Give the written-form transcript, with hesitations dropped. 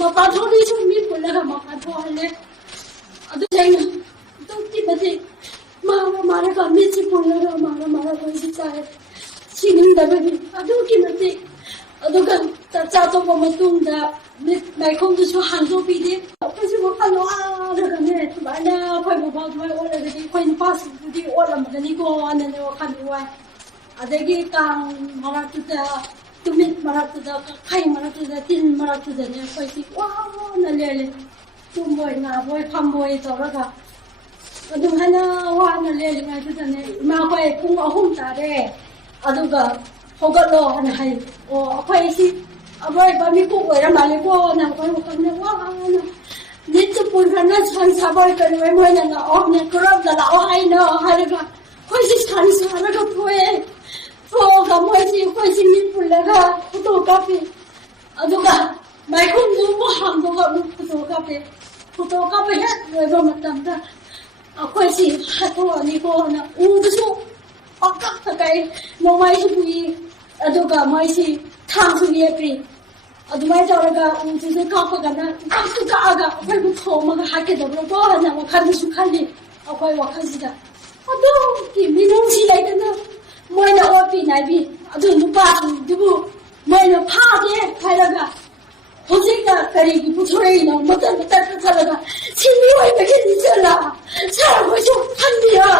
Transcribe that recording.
ꯃꯄꯥꯟꯊꯣꯛꯗꯤ ꯁꯨꯝ ꯃꯤ ꯄꯨꯜꯂꯒ ꯃꯄꯥꯟꯊꯣꯛꯍꯜꯂꯦ ꯑꯗꯨꯗꯩꯅ ꯑꯗꯨꯛꯀꯤ ꯃꯇꯤꯛ ꯃꯥꯔꯒ ꯃꯤꯠꯁꯤ ꯄꯨꯜꯂꯒ ꯃꯥꯔꯒ ꯑꯩꯁꯤ ꯆꯥꯏ ꯁꯤꯅꯤꯡꯗꯕꯒꯤ ꯑꯗꯨꯛꯀꯤ ꯃꯇꯤꯛ ꯑꯗꯨꯒ ꯆꯥꯛꯆꯥ ꯇꯣꯛꯄ ꯃꯇꯨꯡꯗ ꯃꯤꯠ ꯃꯥꯏꯈꯣꯡꯗꯨꯁꯨ ꯍꯥꯡꯗꯣꯛꯄꯤꯗꯦ ꯑꯩꯈꯣꯏꯁꯨ ꯋꯥꯈꯜ ꯋꯥꯔꯒꯅꯦ ꯁꯨꯃꯥꯏꯅ ꯑꯩꯈꯣꯏ ꯕꯕꯥ ꯑꯗꯨꯃꯥꯏꯅ ꯑꯣꯜꯂꯒꯗꯤ ꯑꯩꯈꯣꯏ ꯅꯨꯄꯥꯁꯤꯡꯗꯨꯗꯤ ꯑꯣꯜꯂꯝꯒꯅꯤꯀꯣ ꯍꯥꯏꯅꯅꯦ ꯋꯥꯈꯜ ꯋꯥꯏ ꯑꯗꯒꯤ ꯀꯥꯡ ꯃꯔꯛꯇꯨꯗ ꯇꯨꯃꯤꯠ ꯃꯔꯛꯇꯨꯗ ꯀꯩ ꯃꯔꯛꯇꯨꯗ ꯇꯤꯟ ꯃꯔꯛꯇꯨꯗꯅꯦ ꯑꯩꯈꯣꯏꯁꯤ ꯋꯥꯅ ꯂꯦꯜꯂꯦ ꯇꯨꯝꯕꯣꯏ ꯅꯥꯕꯣꯏ ꯐꯝꯕꯣꯏ ꯇꯧꯔꯒ ꯑꯗꯨꯃꯥꯏꯅ ꯋꯥꯅ ꯂꯦꯜꯂꯤꯉꯩꯗꯨꯗꯅꯦ ꯏꯃꯥꯈꯣꯏ ꯄꯨꯡ 3 ꯇꯥꯔꯦ ꯑꯗꯨꯒ ꯍꯧꯒꯠꯂꯣ ꯍꯥꯏꯅ ꯍꯥꯏ ꯑꯣ ꯑꯩꯈꯣꯏꯁꯤ ꯑꯔꯣꯏꯕ ꯃꯤꯀꯨꯞ ꯑꯣꯏꯔ ꯃꯥꯜꯂꯦꯀꯣ ꯅ ꯑꯩꯈꯣꯏ ꯋꯥꯈꯜꯅ ꯋꯥꯅ ꯅꯤꯠꯁꯨ ꯄꯨꯟꯈ꯭ꯔꯅ ꯁꯟ ꯁꯥꯕꯣꯏ ꯀꯔꯤꯕꯣꯏ ꯃꯣꯏꯅ ꯂꯥꯛꯑꯣ ꯀꯔꯝꯗ ꯂꯥꯛꯑꯣ ꯍꯥꯏꯅꯣ ꯍꯥꯏꯔꯒ ꯑꯩꯈꯣꯏꯁꯤ ꯁꯟ ꯁꯥꯔꯒ ꯊꯣꯛꯑꯦ ꯊꯣꯛꯑꯒ ꯃꯣꯏꯁꯤ ꯑꯩꯈꯣꯏꯁꯤ ꯃꯤꯠ ꯄꯨꯜꯂꯒ ꯐꯣꯇꯣ ꯀꯥꯞꯄꯤ ꯑꯗꯨꯒ ꯃꯥꯏꯈꯨꯝꯗꯨ ꯑꯃꯨꯛ ꯍꯥꯡꯗꯣꯛꯑꯒ ꯑꯃꯨꯛ ꯐꯣꯇꯣ ꯀꯥꯞꯄꯤ ꯐꯣꯇꯣ ꯀꯥꯞꯄ ꯍꯦꯛ ꯂꯣꯏꯕ ꯃꯇꯝꯗ ꯑꯩꯈꯣꯏꯁꯤ ꯍꯥꯠꯇꯣꯛꯑꯅꯤꯀꯣꯅ ꯎꯗꯨꯁꯨ ꯄꯪꯀꯛꯇ ꯀꯛꯏ ꯅꯣꯡꯃꯩꯁꯨ ꯄꯨꯏ ꯑꯗꯨꯒ ꯃꯣꯏꯁꯤ ꯊꯥꯡꯁꯨ ꯌꯦꯞꯄꯤ ꯑꯗꯨꯃꯥꯏꯅ ꯇꯧꯔꯒ ꯎꯁꯤꯁꯨ ꯀꯥꯞꯄꯒꯅ ꯀꯛꯁꯨ ꯀꯛꯑꯒ ꯑꯩꯈꯣꯏꯕꯨ ꯊꯣꯝꯃꯒ ꯍꯥꯠꯀꯗꯕ꯭ꯔꯀꯣ ꯍꯥꯏꯅ ꯋꯥꯈꯜꯗꯁꯨ ꯈꯜꯂꯤ ꯑꯩꯈꯣꯏ ꯋꯥꯈꯜꯁꯤꯗ ꯑꯗꯨꯒꯤ ꯃꯤꯅꯨꯡꯁꯤ ꯂꯩꯇꯅ ꯃꯣꯏꯅ ꯑꯣꯠꯄꯤ ꯅꯥꯏꯕꯤ ꯑꯗꯨ ꯅꯨꯄꯥꯁꯤꯡꯗꯨꯕꯨ ꯃꯣꯏꯅ ꯐꯥꯒꯦ ꯍꯥꯏꯔꯒ ꯍꯧꯖꯤꯛꯅ ꯀꯔꯤꯒꯤ ꯄꯨꯊꯣꯔꯛꯏꯅꯣ ꯃꯇꯠ ꯃꯇꯠ ꯆꯠꯂꯒ ꯁꯤꯟꯃꯤ ꯑꯣꯏꯕꯒꯤꯅꯤ ꯆꯠꯂ ꯁꯥꯔꯈꯣꯏꯁꯨ ꯈꯟꯕꯤꯔꯣ